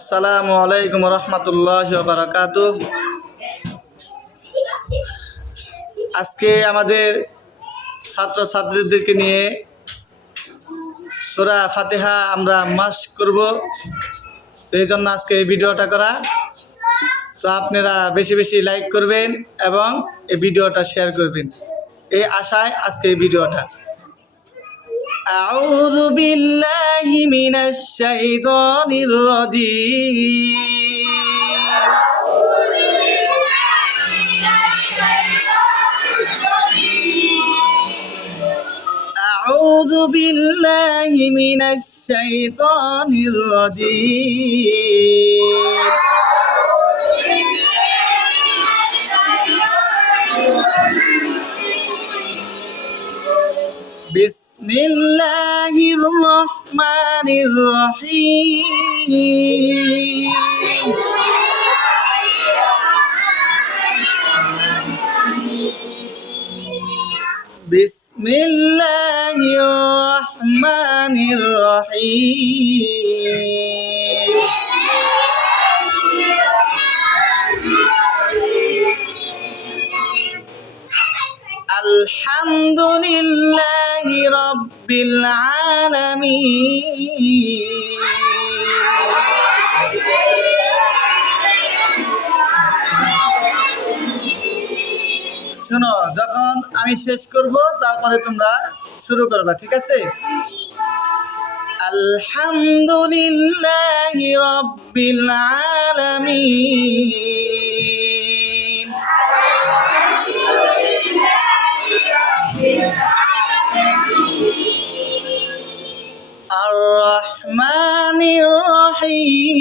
আসসালামু আলাইকুম রহমতুল্লাহি ওয়া বারাকাতুহু। আজকে আমাদের ছাত্রছাত্রীদেরকে নিয়ে সূরা ফাতিহা আমরা মাস্ক করব, এই জন্য আজকে এই ভিডিওটা করা। তো আপনারা বেশি বেশি লাইক করবেন এবং এই ভিডিওটা শেয়ার করবেন, এই আশায় আজকে এই ভিডিওটা। আউযু বিল্লাহি মিনাশ শাইতানির রাজীম। أعوذ بالله من الشيطان الرجيم. بسم الله الرحمن الرحيم. بسم الله الرحمن الرحيم. الحمد لله رب العالمين. শোনো, যখন আমি শেষ করব তারপরে তোমরা শুরু করবা, ঠিক আছে? আলহামদুলিল্লাহি রাব্বিল আলামিন। আর রহমানির রহিম।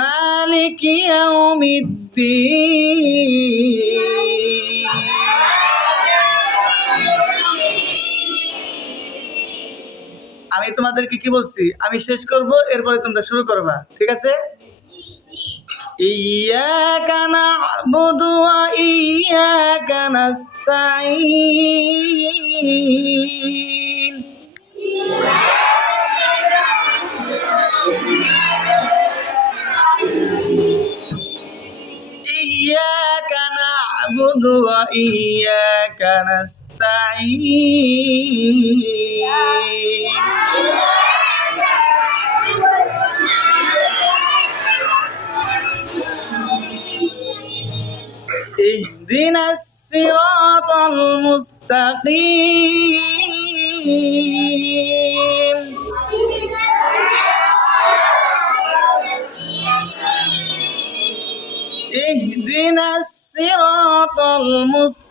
মালিক ইয়াউমিদ্দিন। আমি তোমাদেরকে কি বলছি, আমি শেষ করব, এরপরে তোমরা শুরু করবা, ঠিক আছে? ইয়াকা না'বুদু ওয়া ইয়াকা নাস্তাঈন। إياك نعبد وإياك نستعين. اهدنا الصراط المستقيم. اهدنا الصراط المستقيم.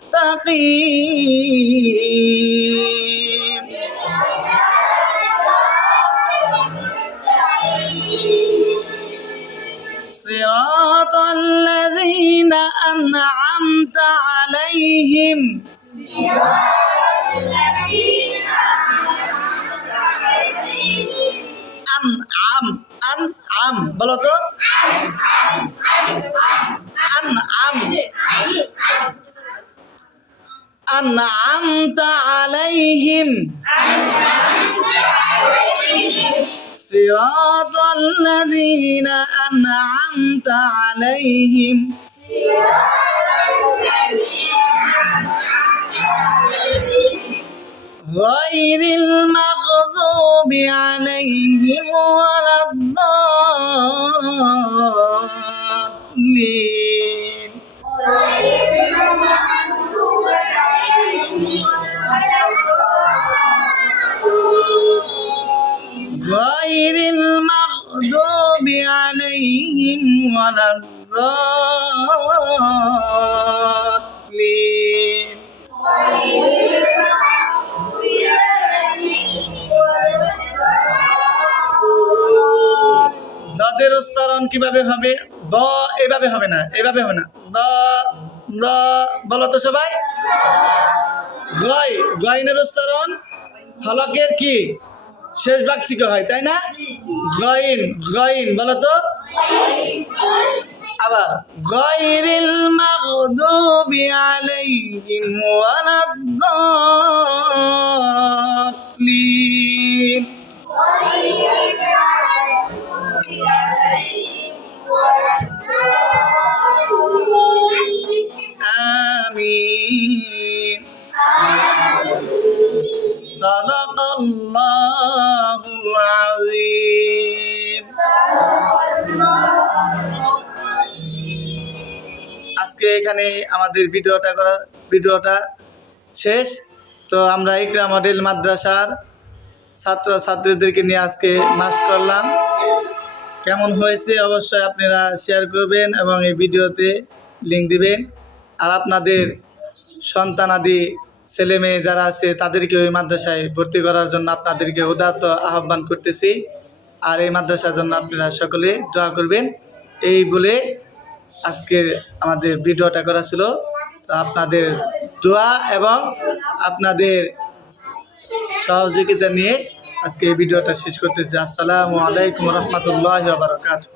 صراط الذين أنعمت عليهم. أنعم বলো তো, أنعمت عليهم. صراط الذين أنعمت عليهم غير المغضوب عليهم ولا الضالين. غير المغضوب عليهم ولا الضالين. দাদের উচ্চারণ কিভাবে হবে? দ এভাবে হবে না, এভাবে হবে না। দ দ বলো তো সবাই। গয়, গয়নের উচ্চারণ হলকের কি শেষ ভাগ থেকে হয়, তাই না? গইন, গইন বলো তো। আবার গায়রিল মাগদুবি আলাইহিম ওয়ালাদ-দাল্লিন। আমিন। সাদাকাল্লাহুল আযীম। আজকে এখানে আমাদের ভিডিওটা শেষ। তো আমরা ইকরা মডেল মাদ্রাসার ছাত্র ছাত্রীদেরকে নিয়ে আজকে মাস করলাম। কেমন হয়েছে অবশ্যই আপনারা শেয়ার করবেন এবং এই ভিডিওতে লিঙ্ক দিবেন। আর আপনাদের সন্তানাদি ছেলে মেয়ে যারা আছে তাদেরকে ওই মাদ্রাসায় ভর্তি করার জন্য আপনাদেরকে উদাত্ত আহ্বান করতেছি। আর এই মাদ্রাসার জন্য আপনারা সকলে দোয়া করবেন। এই বলে আজকে আমাদের ভিডিওটা করা ছিল। তো আপনাদের দোয়া এবং আপনাদের সহযোগিতা নিয়ে আজকে এই ভিডিওটা শেষ করতেছি। আসসালামু আলাইকুম রহমতুল্লাহি ওয়া বারাকাতুহু।